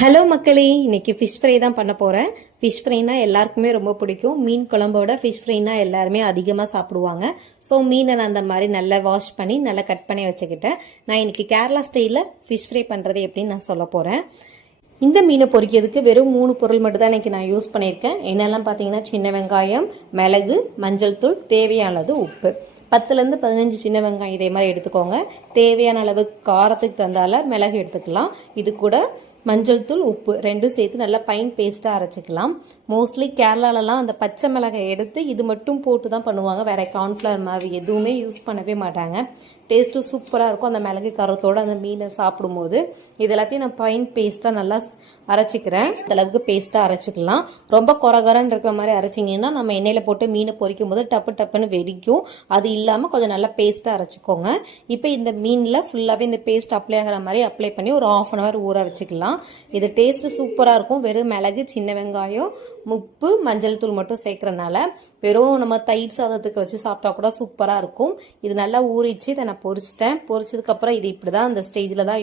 Hello மக்களே, இன்னைக்கு fish fry தான் பண்ண போகிறேன். ஃபிஷ் ஃப்ரைனா எல்லாருக்குமே ரொம்ப பிடிக்கும். மீன் குழம்போட ஃபிஷ் ஃப்ரைனா எல்லாருமே அதிகமாக சாப்பிடுவாங்க. ஸோ மீனை நான் அந்த மாதிரி நல்லா வாஷ் பண்ணி நல்லா கட் பண்ணி வச்சுக்கிட்டேன். நான் இன்னைக்கு கேரளா ஸ்டைலில் ஃபிஷ் ஃப்ரை பண்ணுறது எப்படின்னு நான் சொல்ல போகிறேன். இந்த மீனை பொரிக்கிறதுக்கு வெறும் 3 பொருள் மட்டும் தான் இன்றைக்கி நான் யூஸ் பண்ணியிருக்கேன். என்னெல்லாம் பார்த்தீங்கன்னா சின்ன வெங்காயம், மிளகு, மஞ்சள் தூள், தேவையானது உப்பு. 10லேருந்து 15 சின்ன வெங்காயம் இதே மாதிரி எடுத்துக்கோங்க. தேவையான அளவு காரத்துக்கு தந்தால மிளகு எடுத்துக்கலாம். இது கூட மஞ்சள் தூள், உப்பு ரெண்டும் சேர்த்து நல்லா ஃபைன் பேஸ்ட்டாக அரைச்சிக்கலாம். மோஸ்ட்லி கேரளாலலாம் அந்த பச்சை மிளகாய் எடுத்து இது மட்டும் போட்டு தான் பண்ணுவாங்க. வேறு கார்ன்ஃப்ளவர் மாவு எதுவுமே யூஸ் பண்ணவே மாட்டாங்க. டேஸ்ட்டும் சூப்பராக இருக்கும். அந்த மிளகு காரத்தோடு அந்த மீனை சாப்பிடும்போது இது எல்லாத்தையும் நான் ஃபைன் பேஸ்ட்டாக நல்லா அரைச்சிக்கிறேன். அளவுக்கு பேஸ்ட்டாக அரைச்சிக்கலாம். ரொம்ப கொரகரன்னு இருக்கிற மாதிரி அரைச்சிங்கன்னா நம்ம எண்ணெயில் போட்டு மீனை பொரிக்கும் போது டப்பு டப்புன்னு வெடிக்கும். அது இல்லாமல் கொஞ்சம் நல்லா பேஸ்ட்டாக அரைச்சிக்கோங்க. இப்போ இந்த மீனில் ஃபுல்லாகவே இந்த பேஸ்ட் அப்ளை ஆகிற மாதிரி அப்ளை பண்ணி ஒரு 1/2 hour ஊற வச்சுக்கலாம். இது டேஸ்ட்டு சூப்பராக இருக்கும். வெறும் மிளகு, சின்ன வெங்காயம், உப்பு, மஞ்சள் தூள் மட்டும் சேர்க்கறனால வெறும் நம்ம தயிர் சாதத்துக்கு வச்சு சாப்பிட்டா கூட சூப்பராக இருக்கும். இது நல்லா ஊறிச்சு. இதை நான் பொரிச்சிட்டேன். பொரிச்சதுக்கப்புறம் இது இப்படி தான் அந்த ஸ்டேஜில் தான்